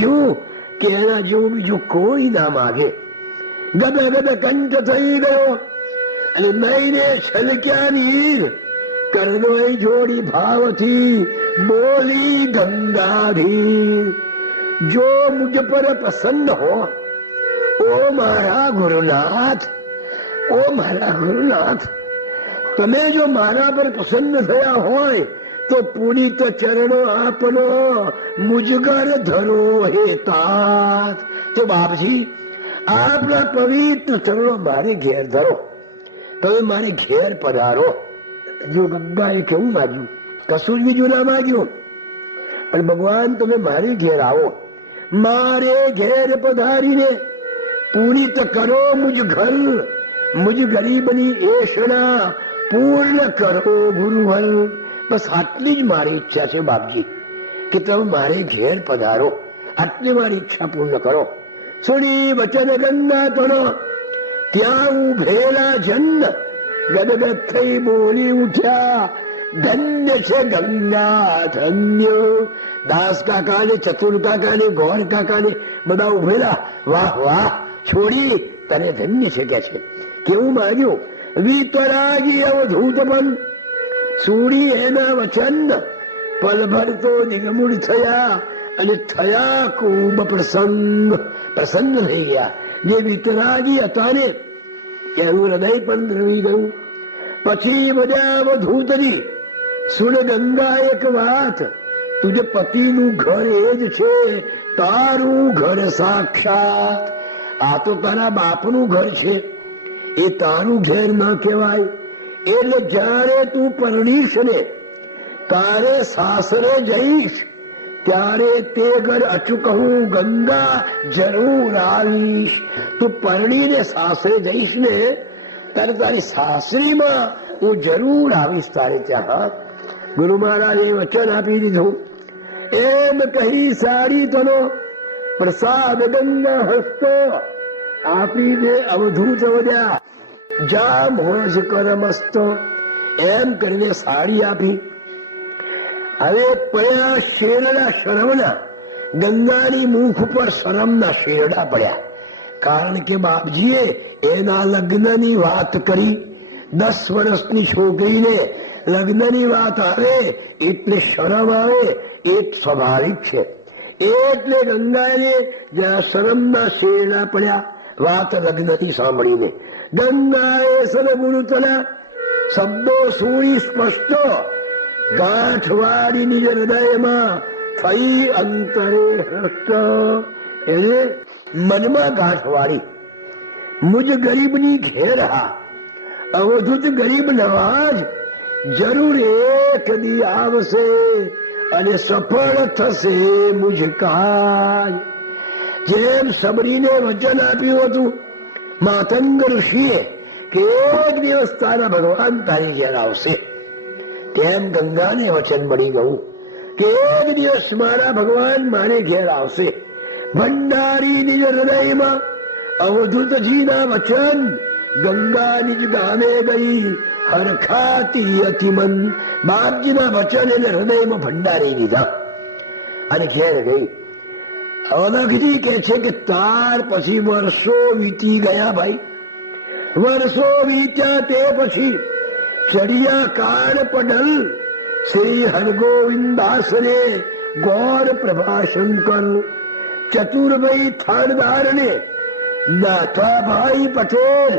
શું કે એના જેવું બીજું કોઈ ના માગે. ગદ ગદ કંઠ થઈ ગયો અને નઈને છલક્યા નીર. કરનોય જોડી ભાવથી બોલી ગંગાધીર. જો મુझ પર પ્રસન્ન હો, ઓ મારા ગુરુનાથ, ઓ મારા ગુરુનાથ, તમે જો મારા પર પ્રસન્ન થયા હોય તો પુનિત ચરણો આપનો મુજગર ધરો હે તાત. તો બાપજી, આપના પવિત્ર ચરણો મારે ઘેર ધરો, તમે મારે ઘેર પધારો. જો ગંગાએ કેવું માગ્યું, કશું બીજું ના માગ્યું, પણ ભગવાન તમે મારી ઘેર આવો, મારે ઘેર પધારીને પુનિત કરો મુજ ઘર, મુજ ગરીબની એષણા પૂર્ણ કરો ગુરુવર. બસ આટલી જ મારી ઈચ્છા છે બાપજી, કે તમે મારે ઘેર પધારો, આટલી મારી ઈચ્છા પૂર્ણ કરો. સુણી વચન ગંગા તણો ત્યાં ઉભેલા જન ગદગદ થઈ બોલી ઉઠ્યા, ધન્ય છે ગંગા ધન્ય. દાસ કાકા ને ચતુર કાકા ને ગોર કાકા ને બધા ઉભેલા, વાહ વાહ છોડી તને ધન્ય છે કે છે. કેવું માગ્યું, વિતરાગી અવધૂત પણ સુણી એના વચન પલભર તો નિગમૂળ થયા અને થયા ખૂબ પ્રસંગ. પ્રસન્ન થઈ ગયા. જે વિતરાગી હતા ને એનું હૃદય પણ દ્રવી ગયું. પછી બધા અવધૂતની સુણ ગંગા એક વાત, તુજે પતિનું ઘર એ જ છે, તારું ઘર સાક્ષાત. આ તો તારા બાપનું ઘર છે, એ તારું ઘેર ના કહેવાય. એટલે જ્યારે તું પરણીશ ને, તારે સાસરે જઈશ, ત્યારે તે ઘર અચૂક હું ગંગા જરૂર આવીશ. તું પરણીને સાસરે જઈશ ને, ત્યારે તારી સાસરીમાં હું જરૂર આવીશ તારે ત્યાં. ગુરુ મહારાજે વચન આપી દીધું. એમ કહી સાડી તનો પ્રસાદ ગંગા હસ્તો આપીને અવધૂત વધ્યા. જામ હોશ કરમસ્તો એમ કરીને સાડી આપી. હવે પડ્યા શેરડા શરમના. ગંગાની મુખ પર શરમના શેરડા પડ્યા, કારણ કે બાપજીએ એના લગ્નની વાત કરી. 10 વર્ષની છોકરીને લગ્નની વાત આવે એટલે શરમ આવે, એ સ્વાભાવિક છે. એટલે ગંગાને જ્યાં શરમના શેરડા પડ્યા વાત લગ્નથી સાંભળીને, ગંગાએ સદગુરુ તના શબ્દો સુણી સ્પષ્ટ ગાંઠવાડી નિજ હૃદયમાં થઈ અંતરે હૃષ્ટ. એને મનમાં ગાંઠવાડી, મુજ ગરીબની ઘેર હા, અવધૂત ગરીબ નવાજ જરૂર એક દી આવશે અને સફળ થશે મુજ કાજ. જેમ સબરીને વચન આપ્યું હતું માતંગ ઋષિએ કે એક દિવસ તારા ભગવાન તારી ઘેર આવશે, તેમ ગંગાને વચન મળી ગયું કે એક દિવસ મારા ભગવાન મારે ઘેર આવશે. ભંડારી નિજ હૃદયમાં અવધૂતજીના વચન ગંગા નિજ ગામે ગઈ હરખાતી અતિમન. બાપજીના વચન એને હૃદયમાં ભંડારી દીધા અને ઘેર ગઈ. અલગજી કે છે કે તાર પછી વર્ષો વીતી ગયા ભાઈ. વર્ષો વીત્યા તે પછી ચડિયા કાળ પડલ શ્રી હરગોવિંદાસને ગૌર પ્રભાશંકર. ચતુરભાઈ થાણદારને નાથાભાઈ પટેલ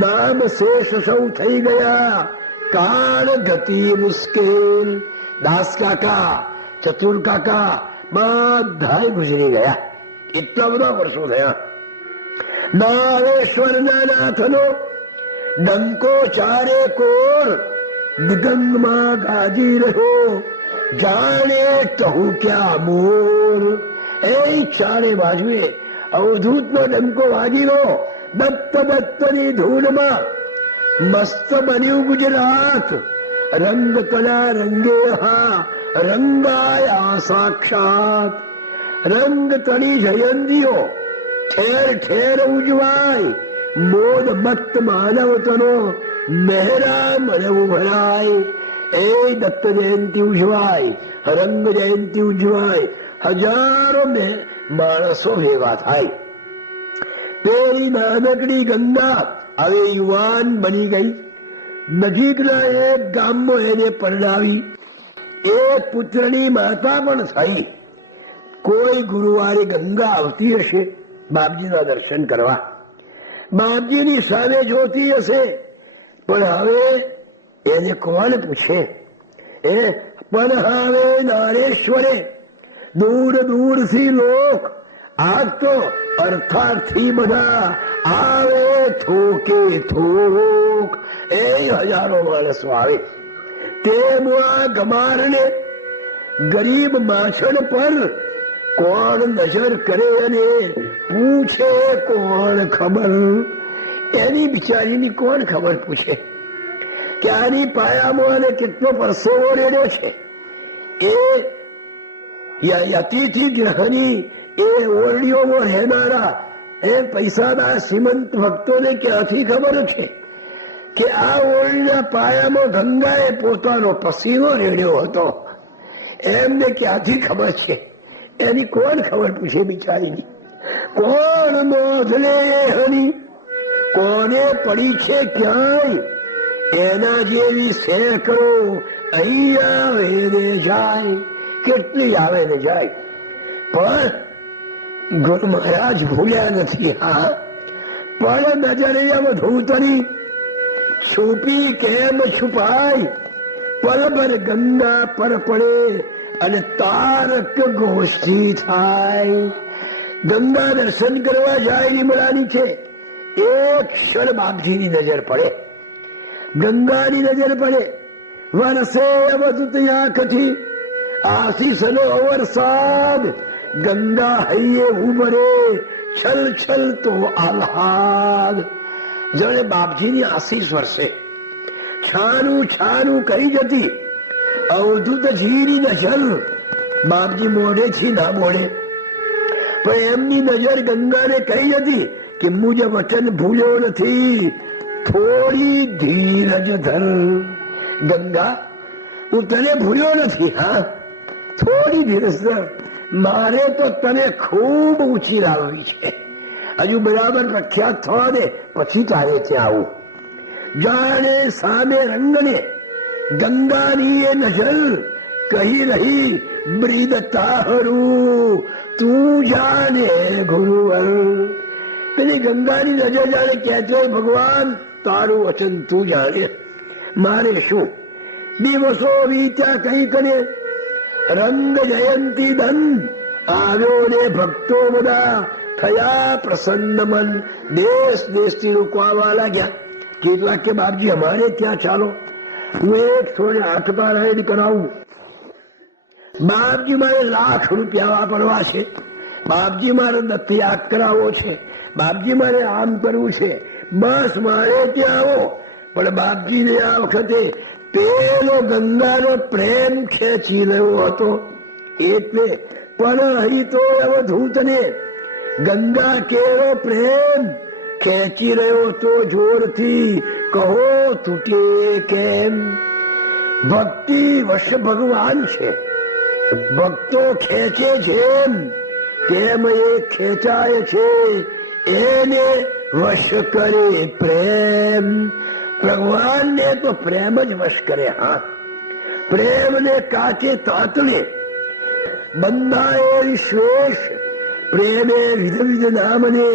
નામ શેષ સૌ થઈ ગયા. કાળ ગતિ મુશ્કેલ. દાસ કાકા, ચતુર કાકા બધાય ગુજરી ગયા. એટલા બધા વર્ષો થયા. નારેશ્વર ના નાથનો ડંકો ચારે કોર દિગંગમાં ગાજી રહ્યો, જાણે કહું ક્યાં મોર. એ ચારે બાજુએ અવધૂત નો ડંકો વાગીલો. દત્ત દત્તની ધૂળમાં મસ્ત બન્યું ગુજરાત. રંગ કલા રંગે હા રંગાયા સાક્ષાત. રંગ તળી જયંતીઓ ઠેર ઠેર ઉજવાય. મોદ મત માનવતનો મહેરામ રવ ભરાય. એ દત્ત જયંતી ઉજવાય, રંગ જયંતી ઉજવાય, હજારો માણસો ભેગા થાય. પેલી નાનકડી ગંગા હવે યુવાન બની ગઈ. નજીકના એક ગામમાં એને પરણાવી. એક પુત્રની માતા પણ થઈ. કોઈ ગુરુવારે ગંગા આવતી હશે બાપજીના દર્શન કરવા, બાપજીની સામે જોતી હશે, પણ હવે એને કોણ પૂછે? પણ હવે નારેશ્વરે દૂર દૂરથી લોક આજ તો અર્થાર્થી બધા આવે થોકે થોક, એ હજારો માણસો આવે. તે આ ગમારને ગરીબ માછણ પર કોણ નજર કરે અને પૂછે કોણ ખબર? એની બિચારીની કોણ ખબર પૂછે કે આની પાયામાં અને કેટલો પરસેવો રેડ્યો છે? એ અતિથિ ગ્રહની એ ઓરડીઓમાં રહેનારા એ પૈસાદાર શ્રીમંત ભક્તોને ક્યાંથી ખબર છે કે આ ઓરડીના પાયામાં ગંગાએ પોતાનો પસીનો રેડ્યો હતો? એમને ક્યાંથી ખબર છે? એની કોણ ખબર પૂછે બિચારીની? કોણ મોધલે હની કોને પડી છે ક્યાંય? એના જેવી સેંકડો અહીં આવે ને જાય, કેટલી આવે ને જાય, પણ ગુરુ મહારાજ ભૂલ્યા નથી. હા, પણ નજરે અવધૂતની છુપી કેમ છુપાય? પલભર ગંગા પર પડે અને તારક ગોષ્ઠી થાય. ગંગા દર્શન કરવા જાય લીમડાની છે. એક ક્ષણ બાપજીની નજર પડે, ગંગાની નજર પડે. વરસે અવધૂત આંખથી આશીષનો વરસાદ. ગંગા હૈયે ઉભરે છલ છલ તો આહલાદ. જાણે બાપજીની આશીષ વરસે. છાનું છાનું કરી જતી અવધૂત જીની નજર. બાપજી મોઢેથી ના બોલે, પણ એમની નજર ગંગાને કહી હતી કે મુજ વચન ભૂલ્યો નથી, થોડી ધીરજ ધર. ગંગા, હું તને ભૂલ્યો નથી. હા, થોડી ધીરજ ધર. મારે તો તને ખૂબ ઊંચી લાવવી છે. હજુ બરાબર પ્રખ્યાત થવા દે, પછી તારે ત્યાં આવું. જાણે સામે રંગને ગંગાની એ નજર કહી રહી, બ્રીદતાહરું તું જાને ગુરુવર. પેલી ગંગાની નજર જાણે કહેતો, ભગવાન તારું વચન તું જાણે, મારે શું? દિવસો વીત્યા કઈ કરે, રંગ જયંતી ધન આવ્યો ને ભક્તો બધા થયા પ્રસન્ન મન. દેશ દેશથી લોકો આવવા લાગ્યા. કેટલાક કે બાપજી અમારે ત્યાં ચાલો, હું એક થોડે આંખતા રાઈડ કરાવું. બાપજી મારે લાખ રૂપિયા વાપરવા છે, બાપજી મારે દત્તયાગ કરાવવો છે, બાપજી મારે આમ કરવું છે, બસ મારે ત્યાં આવો. પણ બાપજીને આ વખતે પેલો ગંગાનો પ્રેમ ખેંચી રહ્યો હતો. એટલે પણ અહીં તો અવધૂતને ગંગા કેવો પ્રેમ ખેંચી રહ્યો તો જોરથી કહો તૂટે કેમ? ભક્તિ વશ ભગવાન છે. ભક્તો ખેંચે છે તેમ એ ખેંચાય છે, એને વશ કરે પ્રેમ. ભગવાનને તો પ્રેમ જ વશ કરે. હા, પ્રેમને કાચે તાતલે બંધાએ વિશ્વેશ. પ્રેમે વિધ વિધ નામને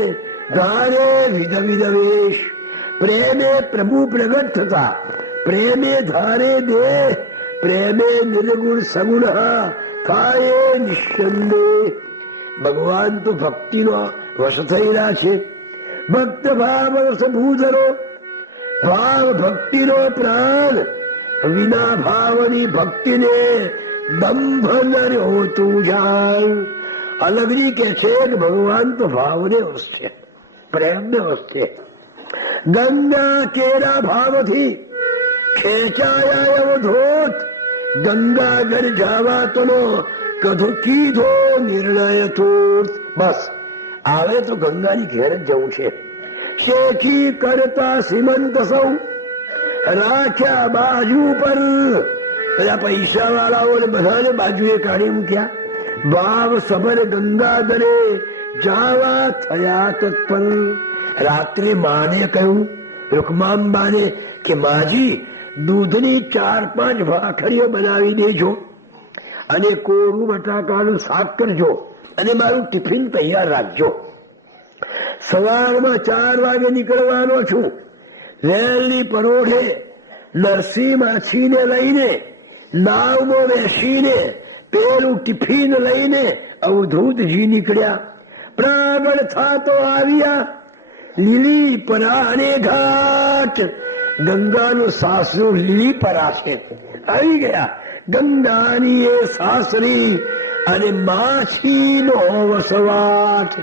ધારે વિધ વિધ વેશ. પ્રેમે પ્રભુ પ્રગટ થતા, પ્રેમે ધારે દેહ. પ્રેમે નિર્ગુણ સગુણ થાય નિસ્સંદે. ભગવાન તો ભક્તિનો વશ થયેલા છે. ભક્ત ભાવ રસ ભૂધરો, ભાવ ભક્તિનો પ્રાણ. વિના ભાવની ભક્તિને દંભ નર્યો તું જાય. અલગરી કે છે કે ભગવાન તો ભાવને વશ છે, પ્રેમને વશ છે. ગંગા કેરા ભાવથી ખેંચાયા અવધૂત. ગંગાગઢ જાવા તનો કધો કીધો નિર્ણય તૂટ. બસ આવે તો ગંગાની ઘેર જ જવું છે. શેઠી કરતા શ્રીમંત સૌ રાખ્યા બાજુ પર. બધા પૈસા વાળાઓને બધાને બાજુએ કાઢી મૂક્યા. ભાવ સબર ગંગા દરે જાવા થયા તત્પર. રાત્રે માને કહ્યું, રૂકમાંબાને, કે માજી દૂધની 4-5 ભાખરીઓ બનાવી દેજો અને કોરું બટાકાનું શાક કરજો અને મારું ટિફિન તૈયાર રાખજો. સવારમાં 4 વાગે નીકળવાનો છું. વેલની પરોઢે નરસિંહ માછીને લઈને નાવમાં બેસીને પેલું ટિફિન લઈને અવધૂતજી નીકળ્યા. પ્રાગળ થાતો આવ્યા લીલી પરાને ઘાટ. ગંગાનું સાસરું લીલી પરા છે, આવી ગયા. ગંગાની એ સાસરી અને માછીનો વસવાટ.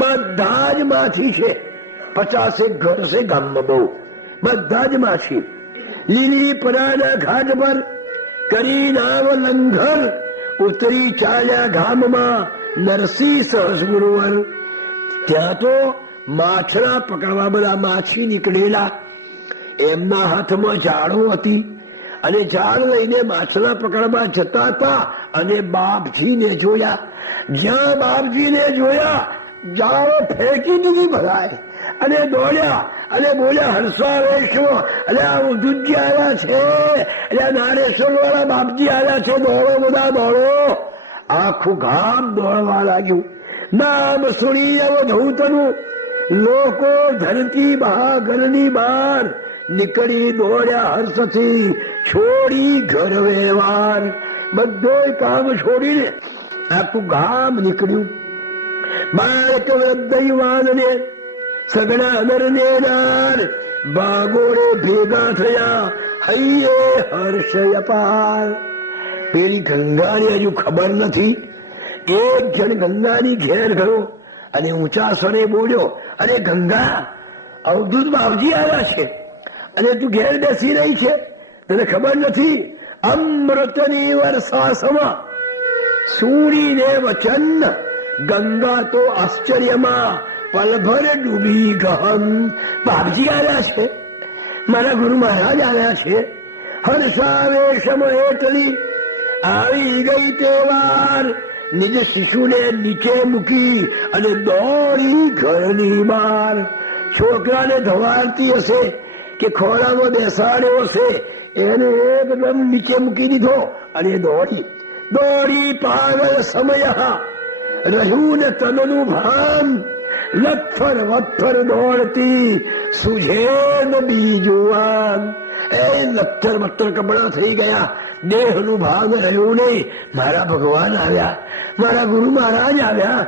બધા જ માછી છે. 50 ઘર છે ગામમાં, બહુ બધા જ માછી. લીલી પરાના ઘાટ પર કરી નાવ લંઘર ઉતરી ચાલ્યા ગામમાં નરસિંહ સહસગુરુવર. ત્યાં તો માછલા પકડવા બધા માછી નીકળેલા. એમના હાથમાં જાળો હતી અને જાળ લઈને માછલા પકડવા જતા હતા અને બાપજીને જોયા. જ્યાં બાપજીને જોયા જાળો ફેંકી દીધી બધાએ અને દોડ્યા અને બોલ્યા, હર્ષાવેશમાં, એટલે આ ઉદુજી આવ્યા છે, એટલે નારેશ્વર વાળા બાપજી આવ્યા છે, દોડો બધા દોડો. આખું ગામ દોડવા લાગ્યું. નામ સુણી અવધૂતનું લોકો ધરતી બહાર, ઘરની બહાર નીકળી દોડ્યા હર્ષથી. છોડી ઘર વ્યવહાર, બધું કામ છોડીને આખું ગામ નીકળ્યું. બાળક વૃદ્ધ યુવાનને સગડા અનર ને નાર બાગોળે ભેગા થયા. હૈયે હર્ષ અપાર. પેલી ગંગાની હજુ ખબર નથી. એક જણ ગંગાની ઘેર ગયો અને ઊંચા સ્વરે બોલ્યો, અરે ગંગા, અવધૂત બાપજી આવ્યા છે અને તું ઘેર બેસી રહી છે, તને ખબર નથી? અમૃતની વર્ષાસમાં સૂરીને વચન. ગંગા તો આશ્ચર્યમાં પલભર ડૂબી ગહન. બાપજી આવ્યા છે, મારા ગુરુ મહારાજ આવ્યા છે. હર્ષાવેશમાં એટલી આવી ગઈ તે વાર નિજ શિશુને નીચે મૂકી અને દોડી ઘરની બહાર. છોકરાને ધવારતી હશે કે ખોળામાં બેસાડ્યો હશે, એને એકદમ નીચે મૂકી દીધો અને દોડી પાગલ સમય રહ્યું ને તનનું ભાન. લથર વથર દોડતી સુજે ન બીજુવાન. એ લથર વથર કપડા થઈ ગયા, દેહનું ભાગ રહ્યું નહીં. મારા ભગવાન આવ્યા, મારા ગુરુ મહારાજ આવ્યા.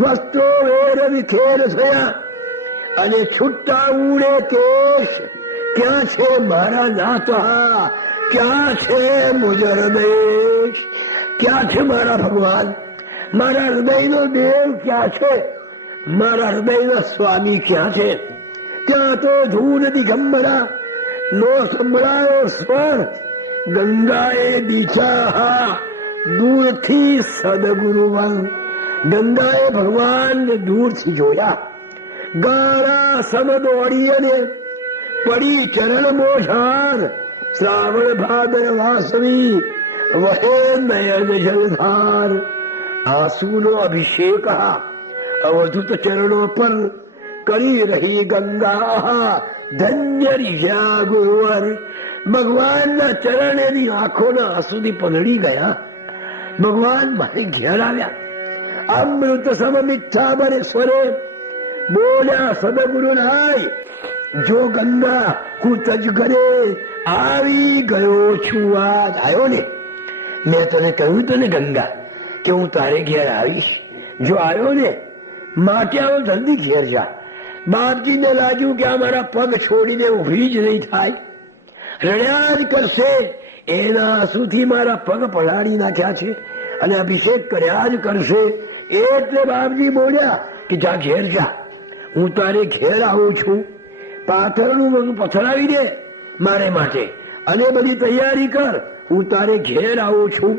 વસ્ત્રો વેર વિખેર થયા અને છૂટા ઉડે કેશ. ક્યાં છે મારા નાથા, ક્યાં છે મુજર દેશ? ક્યાં છે મારા ભગવાન? મારા હૃદયનો દેવ ક્યાં છે? મારા હૃદયના સ્વામી ક્યાં છે? ત્યાં તો ધૂન દિગંબરા નો સંભળાયો સ્વર. ગંગાએ દીછા દૂરથી સદગુરુવન. ગંગાએ ભગવાનને દૂરથી જોયા. ગાળા સમ દોડી અને પડી ચરણ મોઢાર. શ્રાવણ ભાદર વાસવી વહે નયન જલધાર. આંસુનો અભિષેક અવધૂત ચરણો પર કરી રહી ગંગા. ધન્ય રીજા ગુરુવર. ભગવાનના ચરણ એની આંખોના આંસુથી પલળી ગયા. ભગવાન મારી ઘેર આવ્યા. અમૃત સમ મીઠા બરે સ્વરે બોલ્યા, સદગુરુ નાય જો ગંગા હું તજ ઘરે આવી ગયો છું. આજ આવ્યો ને, મેં તને કહ્યું તો ને ગંગા કે હું તારે ઘેર આવીશ. જો આવ્યો ને, માટે આવો જલ્દી ઘેર જા. બાપજીને લાગ્યું કે આ મારા પગ છોડીને ઉભી જ નહીં થાય, રડ્યા જ કરશે. એના આંસુથી મારા પગ પલાળી નાખ્યા છે અને અભિષેક કર્યા જ કરશે. એટલે બાપજી બોલ્યા કે જા ઘેર જા, હું તારે ઘેર આવું છું. પાથરનું બધું પથરાવી દે મારે માટે અને બધી તૈયારી કર, હું તારે ઘેર આવું છું.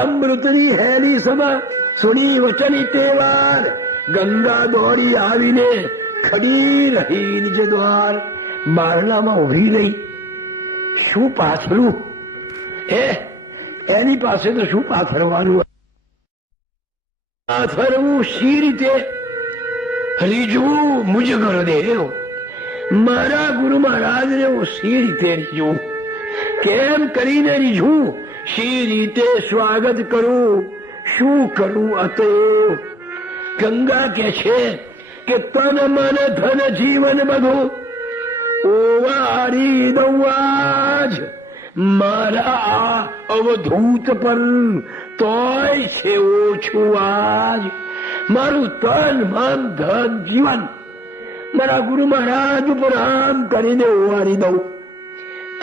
અમૃતની હેલી સભા સુની વચની તેવાર. ગંગા દોડી આવીને ખડી રહી નિજ દ્વાર. બારણામાં ઉભી રહી. શું પાથરું? એની પાસે તો શું પાથરવાનું? પાથરવું સી રીતે, રીઝવું મુજ ગુરુદેવ, મારા ગુરુ મહારાજને હું સી રીતે રીઝવું, કેમ કરીને રીઝવું, સી રીતે સ્વાગત કરું, શું કરું? અતએવ ગંગા કે છે કે તન મન ધન જીવન બધું ઓવારી દઉં આજ મારા આ અવધૂત પર, તોય છે ઓછું આજ મારું તન મન ધન જીવન મારા ગુરુ મહારાજ ઉપર આમ કરીને ઓવારી દઉં,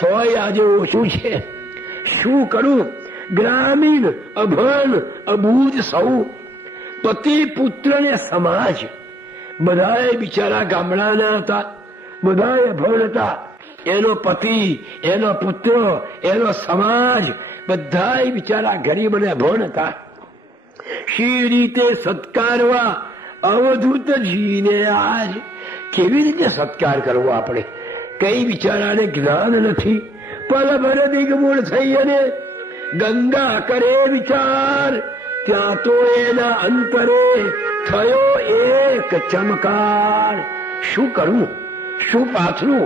તોય આજે ઓછું છે. શું કરું? ગ્રામીણ અભણ અબૂજ સૌ, પતિ પુત્ર ને સમાજ બધાએ બિચારા ગામડાના હતા, બધાએ અભણ હતા. એનો પતિ, એનો પુત્ર, એનો સમાજ બધા બિચારા ગરીબ અને અભણ હતા. શી રીતે સત્કારવા અવધૂતજીને આજ? કેવી રીતે સત્કાર કરવો આપણે? કઈ બિચારાને જ્ઞાન નથી. પલ ભર દિગ્મૂળ થઈ અને ગંગા કરે વિચાર, ત્યાં તો એના અંતરે થયો એક ચમકાર. શું કરવું, શું પાથરું?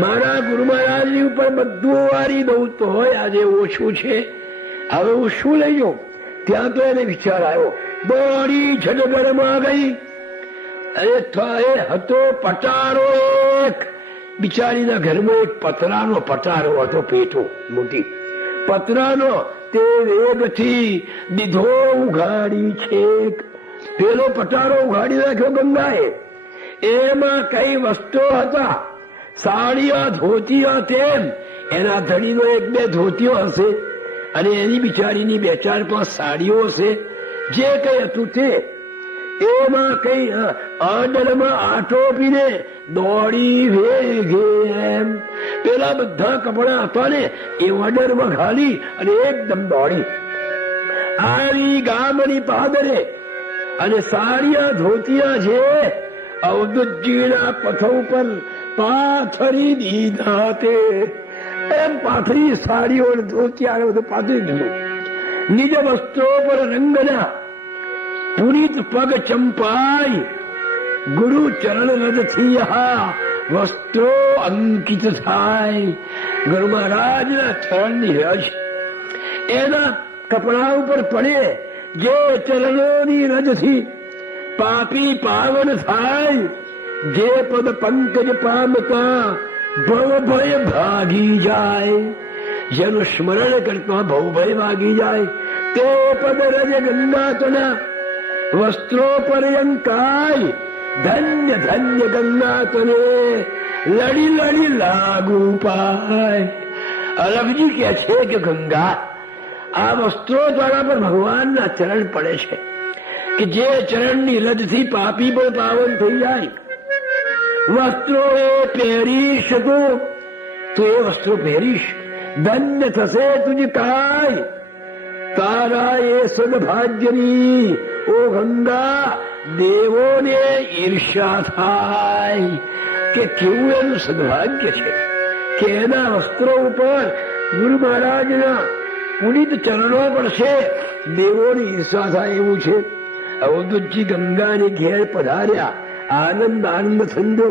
મારા ગુરુ મહારાજની ઉપર બધું વારી દઉં તો હોય આજે ઓછું છે, હવે હું શું લઈ જાઉં? ત્યાં તો એને વિચાર આવ્યો, દોડી ઝડગડમાં ગઈ. એ હતો પટારો એક, બિચારીના ઘરમાં એક પતરાનો પટારો હતો, પેટો મોટી પતરાનો, તે વેગથી દીધો ઉઘાડી છેક. પેલો પટારો ઉઘાડી નાખ્યો ગંગાએ. એમાં કઈ વસ્તુઓ હતા, સાડીયા ધોતિયા, તેમ એના ધણીનો એક બે ધોતિયો હશે અને એની બિચારીની બે ચાર પાંચ સાડીઓ હશે. જે કઈ હતું તે એમાં કઈ આંડળમાં આટો પીને દોડી વેગે એમ પેલા બધા કપડા હતા ને એ વડરમાં ઘાલી અને એકદમ દોડી આવી ગામની પાદરે. અને સાડીયા ધોતિયા છે અવધૂતજીના પથ ઉપર પાથરી દીધા. તે એમ પાથરી સાડીઓ ધોતિયા બધું પાથરી દીધું. નિજ વસ્ત્રો પર રંગના પુનિત પગ ચંપાઈ, ગુરુ ચરણ રજથી વસ્ત્રો અંકિત થાય. ગુરુ મહારાજના ચરણની રજ એના કપડા ઉપર પડે, જે ચરણોની રજથી પાપી પાવન થાય. જે પદ પંકજ પામતા ભવ ભય ભાગી જાય, જેનું સ્મરણ કરતા ભવ ભય ભાગી જાય, તે પદ રજ ગંગાતના વસ્ત્રો પર્યંકાય. ધન્ય ધન્ય ગંગાતને લડી લડી લાગુ પાય. અલગજી કે છે કે ગંગા આ વસ્ત્રો દ્વારા પર ભગવાનના ચરણ પડે છે, કે જે ચરણની રજથી પાપી પણ પાવન થઈ જાય. વસ્ત્રો એ પહેરીશ તો એ વસ્ત્રો પહેરીશ, ધન્ય થશે તુજ કાય. તારા એ સદભાગ્યની ઓ ગંગા દેવોને ઈર્ષ્યા થાય. કે કેવું એનું સદભાગ્ય છે કે એના વસ્ત્રો ઉપર ગુરુ મહારાજના પુનિત ચરણો પણ છે, દેવોની ઈર્ષા થાય એવું છે. અવધૂતજી ગંગાની ઘેર પધાર્યા, આનંદ આનંદ થંડો.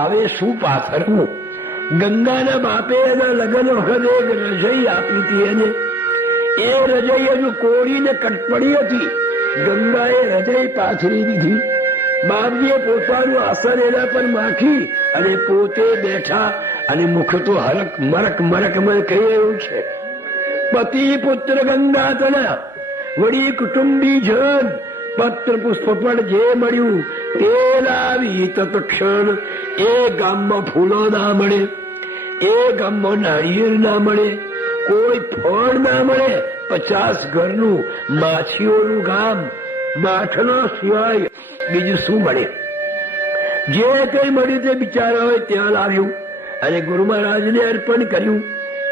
હવે શું પાથરવું? ગંગાના બાપે એના લગ્ન વખતે એક રજઈ આપી હતી એને. એ રજઈ હજુ કોળીને કટપડી હતી. ગંગાએ રજઈ પાથરી દીધી. બાપજીએ પોતાનું આસન એના પર નાખી અને પોતે બેઠા અને મુખ તો હરક મરક મરક મરક કહી એવું છે. પતિ પુત્ર ગંગાતના વળી કુટુંબી જન, પત્ર પુષ્પ પણ જે મળ્યું તે લાવી તત્ક્ષણ. એ ગામમાં ફૂલો ના મળે, એ ગામમાં નાળિયેર ના મળે, કોઈ ફળ ના મળે. 50 ઘરનું માછીઓનું ગામ, માઠના સિવાય બીજું શું મળે? જે કઈ મળ્યું તે બિચારા હોય ત્યાં લાવ્યું અને ગુરુ મહારાજને અર્પણ કર્યું.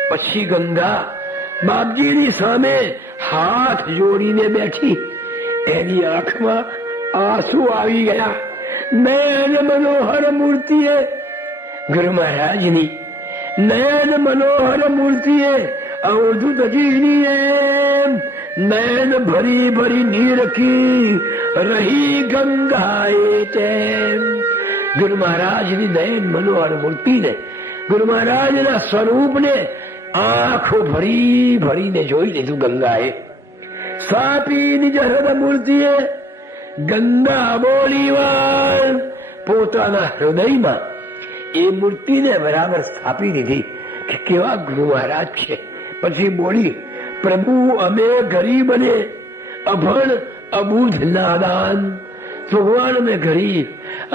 પછી ગંગા બાપજીની સામે હાથ જોડીને બેઠી. એની આંખમાં આંસુ આવી ગયા. નયન મનોહર મૂર્તિએ ગુરુ મહારાજની નયન મનોહર મૂર્તિએ અવધૂતજીની એમ નયન ભરી ભરી નીરખી રહી ગંગાએ તેમ. ગુરુ મહારાજની નયન મનોહર મૂર્તિને, ગુરુ મહારાજના સ્વરૂપને આંખો ભરી ભરીને જોઈ લીધું ગંગાએ. સ્થાપી નિજ હૃદય મૂર્તિએ ગંગા બોલી વાર પોતાના હૃદયમાં એ મૂર્તિને બરાબર સ્થાપી દીધી કે કેવા ગુરુ મહારાજ છે. પછી બોલી, પ્રભુ અમે ગરીબ અને અભણ અબુધ નાદાન. ભગવાન અમે ગરીબ,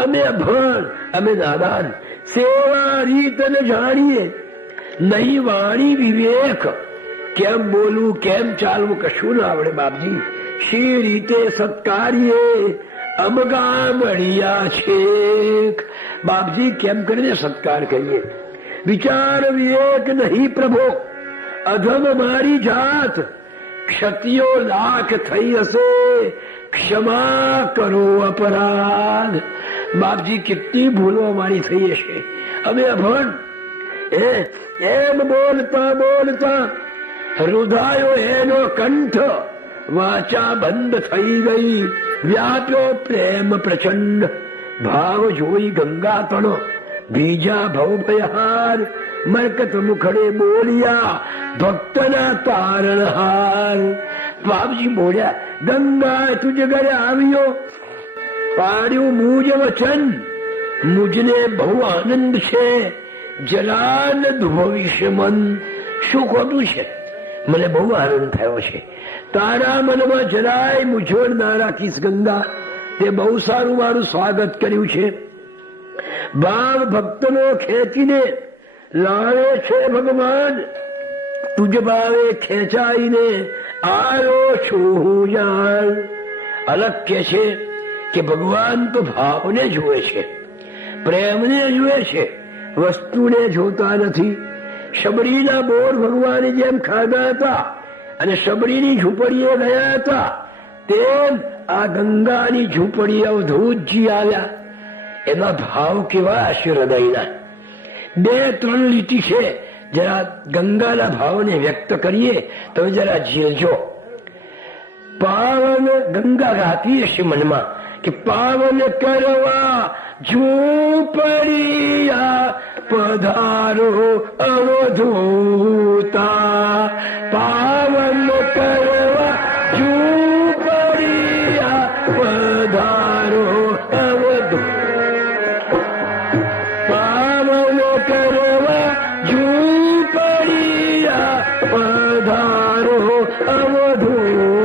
અમે અભણ, અમે નાદાન. સેવા રીત ન જાણીએ, નહીં વાણી વિવેક. કેમ બોલવું, કેમ ચાલવું કશું ના આવડે બાપજી. શી રીતે સત્કારીએ અમગા મળ્યા છે. બાપજી કેમ કરીને સત્કાર કરીએ? વિચાર વિવેક નહીં પ્રભો, અધમ મારી જાત. ક્ષતિઓ લાખ થઈ હશે, ક્ષમા કરો અપરાધ. બાપજી કેટલી ભૂલો અમારી થઈ હશે, અમે અભણ. એમ બોલતા બોલતા રુધાયો એનો કંઠ, વાચા બંધ થઈ ગઈ. વ્યાપ્યો પ્રેમ પ્રચંડ, ભાવ જોઈ ગંગા તણો બીજા ભવભયહાર. મરકત મુખડે બોલ્યા ભક્તના તારણહાર. બાપજી બોલ્યા, ગંગા તુજ ઘરે આવ્યો, પાડ્યું મુજ વચન. મુજને બહુ આનંદ છે, જરા ન ધોવિશ મન. શું ખોટું છે? મને બહુ આનંદ થયો છે. તારા મનમાં જરાય મૂંઝવણ ના રાખીશ ગંગા. તે બહુ સારું મારું સ્વાગત કર્યું છે. ભાવ ભક્તનો ખેંચીને લાવે છે ભગવાન. તુજ ભાવે ખેંચાઈને આવ્યો છું યાર. અલગ કે છે કે ભગવાન તો ભાવને જુએ છે, પ્રેમને જુએ છે, વસ્તુને જોતા નથી. શબરીના બોર ભગવાને જેમ ખાધા હતા અને શબરીની ઝૂંપડીએ ગયા હતા, તેમ આ ગંગાની ઝૂંપડી અવધૂતજી આવ્યા. એના ભાવ કેવા હશે હૃદયના. 2-3 લીટી છે, જરા ગંગાના ભાવને વ્યક્ત કરીએ તમે જરા ઝીલજો. પાવન ગંગા ગાતી હશે મનમાં કે પાવન કરવા ઝૂંપડિયા પધારો અવધૂતા. પાવન કરવા ઝૂંપડિયા પધારો અવધૂતા. પાવન કરવા ઝૂંપડિયા પધારો અવધૂતા.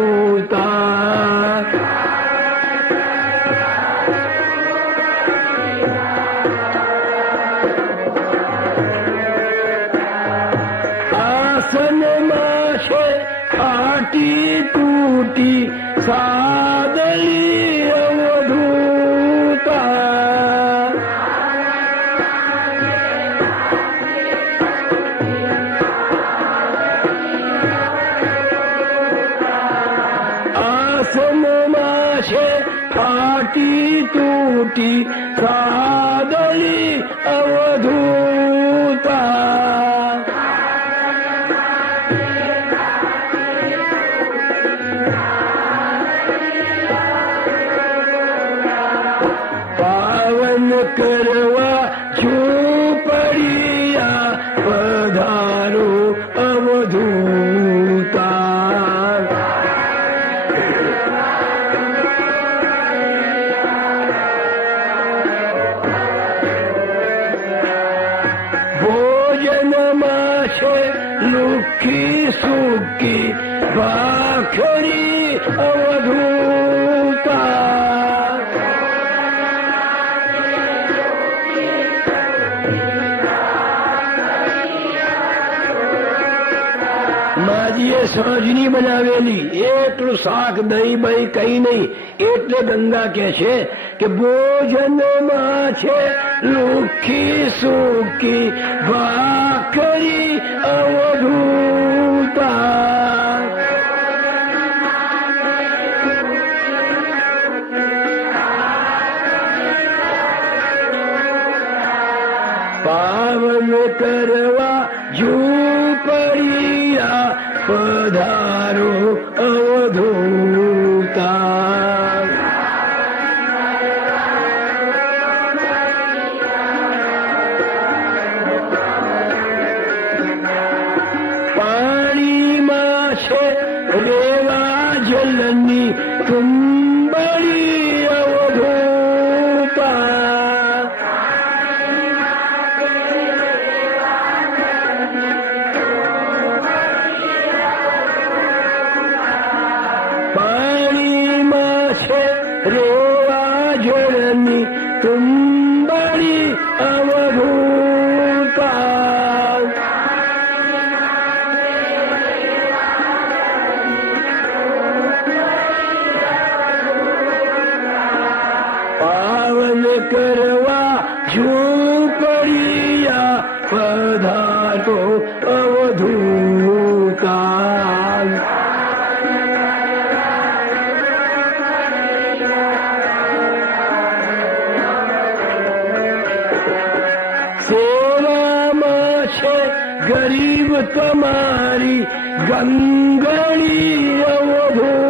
આસનમાં છે ફાટી તૂટી સાદલી અવધૂતા. આસનમાં છે ફાટી તૂટી સાદલી અવધૂતા. પાવન કરવા ઝૂંપડિયા પધારો અવધૂતા. ભોજનમાં છે લુખી સુખી ભાખરી અવધૂતા. માજીએ સાંજની બનાવેલી એટલું શાક દહીં બહીં કઈ નહીં, એટલે ગંગા કે છે કે ભોજનમાં છે લુખી સુખી ભાખરી અવધૂતા. પાવન કરવા ઝૂંપડિયા પધારો અવધૂતા. પાણીમાં છે રેવા જલની કુંબળી અવધૂતા. પાણીમાં છે રેવા જળની કુંબળી અવધૂતા. પાવન કરવા ઝૂંપડિયા પધારો અવધૂતા. સેવામાં છે ગરીબ તમારી ગંગણી અવધૂતા.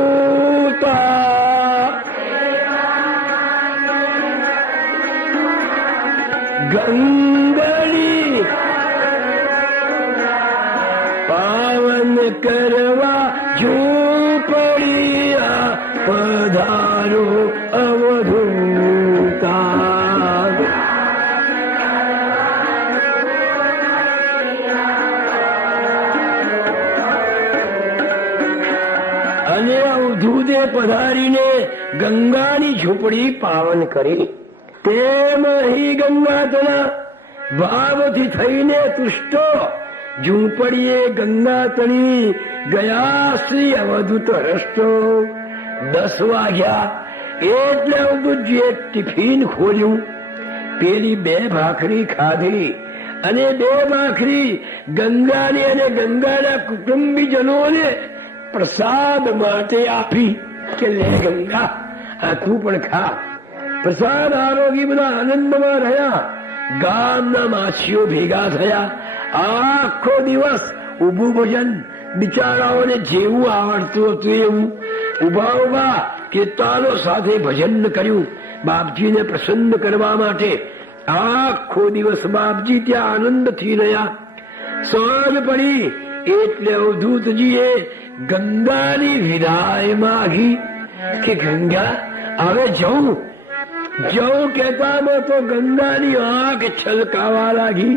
ગંગણી પાવન કરવા ઝૂંપડિયા પધારો અવધૂતા. અને અવધૂતે પધારીને ગંગાની ઝૂંપડી પાવન કરી. તેમ અહીં ગંગાતના ભાવથી થઈને તુષ્ટો ઝૂંપડીએ ગંગાતણી ગયા શ્રી અવધૂત રસ્તો. 10 વાગ્યા એટલે અવધૂતજીએ ટિફિન ખોલ્યું. પેલી 2 ભાખરી ખાધી અને 2 ભાખરી ગંગાને અને ગંગાના કુટુંબીજનોને પ્રસાદ માટે આપી કે લે ગંગા, આ તું પણ ખા. પ્રસાદ આરોગી બધા આનંદમાં રહ્યા. ગામના માછીઓ ભેગા થયા. આખો દિવસ ઉભું ભજન બિચારાઓને જેવું આવડતું હતું એવું ઉભા ઉભા કીર્તનો સાથે ભજન કર્યું બાપજીને પ્રસન્ન કરવા માટે. આખો દિવસ બાપજી ત્યાં આનંદથી રહ્યા. સાંજ પડી એટલે અવધૂતજીએ ગંગાની વિદાય માગી કે ગંગા હવે જવું કહેતામાં તો ગંગાની આંખ છલકાવા લાગી.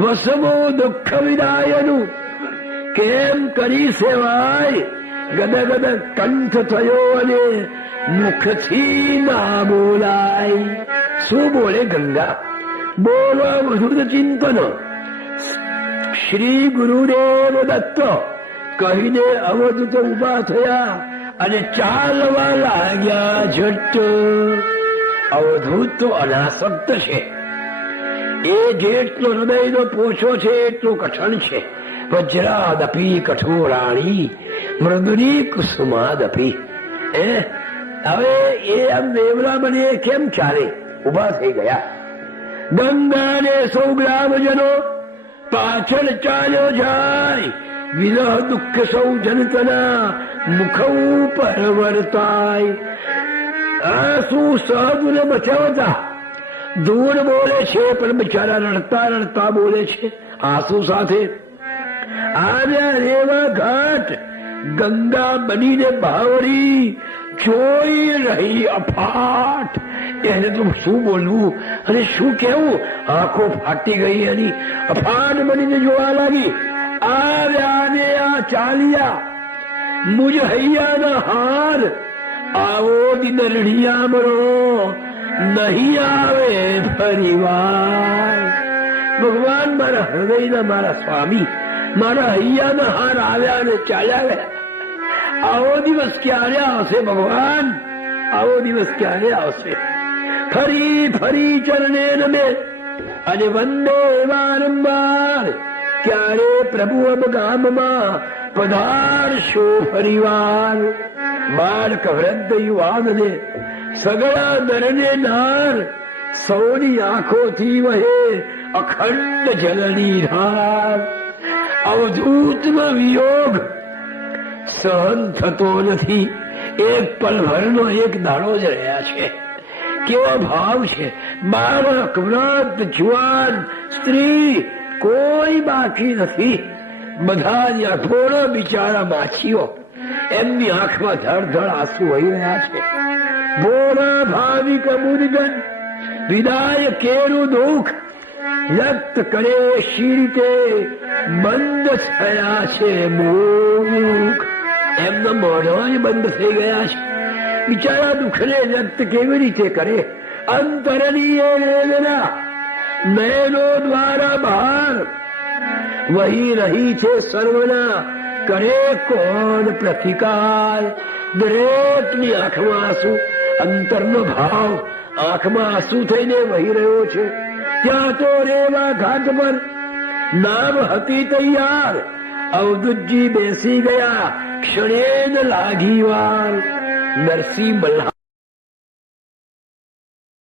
વસમો દુઃખ વિદાયનું કેમ કરી સેવાય. ગદગદ કંઠ થયો અને મુખથી ના બોલાય. શું બોલે ગંગા? બોલવા બધું ચિંતન. શ્રી ગુરુદેવ દત્ત કહીને અવધૂત ઉભા થયા અને ચાલવા લાગ્યા ઝટ. અવધૂત તો અનાસક્ત છે. એ જેટલો હૃદયનો પોછો છે એટલો કઠણ છે. વજ્રાદપી કઠોરાણી મૃદુની કુસુમાદપી. હવે એ આમ દેવરા બને કેમ ચાલે? ઉભા થઈ ગયા. ગંગાને સૌ ગ્રામજનો પાછળ ચાલ્યો જાય. વિરહ દુઃખ સૌ જનતના મુખ ઉપર વર્તાય. આંસુ સહજને બચાવતા ધૂળ બોલે છે પણ બિચારા રડતા રડતા બોલે છે આંસુ સાથે. આવ્યા રેવા ઘાટ. ગંગા બનીને બાવરી જોઈ રહી અફાટ. એને તો શું બોલવું અને શું કેવું? આંખો ફાટી ગઈ એની. અફાટ બનીને જોવા લાગી. આવ્યા ને આ ચાલ્યા મુજ હૈયાના હાર. આવો દિનરણિયામરો નહીં આવે ફરીવાર. ભગવાન મારા હૃદયના મારા સ્વામી મારા હૈયાના હાર આવ્યા અને ચાલ્યા ગયા. આવો દિવસ ક્યારે આવશે ભગવાન? આવો દિવસ ક્યારે આવશે? ફરી ફરી ચરણે નમે અને વંદે વારંવાર. ક્યારે પ્રભુ અબ ગામમાં પધારશો ફરીવાર. બાળક વૃદ્ધ યુવાનને સગળા નરને નાર સૌની આંખોથી વહે અખંડ જલની ધાર. અવધૂતનો વિયોગ સહન થતો નથી. એક પલભરનો એક દાડો જ રહ્યા છે. કેવો ભાવ છે! બાળક, વૃદ્ધ, જુવાન, સ્ત્રી કોઈ બાકી નથી. બધા જ થોડો બિચારા માછીઓ, એમની આંખમાં ધડધડ આંસુ વહી રહ્યા છે. ભોળા ભાવિક મુદગન વિદાય કેરું દુઃખ વ્યક્ત કરે શી રીતે બંધ થયા છે મુખ. એમના મોઢા બંધ થઈ ગયા છે. બિચારા દુઃખને વ્યક્ત કેવી રીતે કરે? અંતરની એ વેદના નયનો દ્વારા બહાર વહી રહી છે સર્વના. કરે કોણ પ્રતિકાર? દરેકની આંખમાં આંસુ, અંતરનો ભાવ આંખમાં આંસુ થઈને વહી રહ્યો છે. ત્યાં તો રેવા ઘાટ પર નાવ હતી તૈયાર. અવધૂતજી બેસી ગયા, ક્ષણે લાગી વાર. નરસિંહ મલ્હાર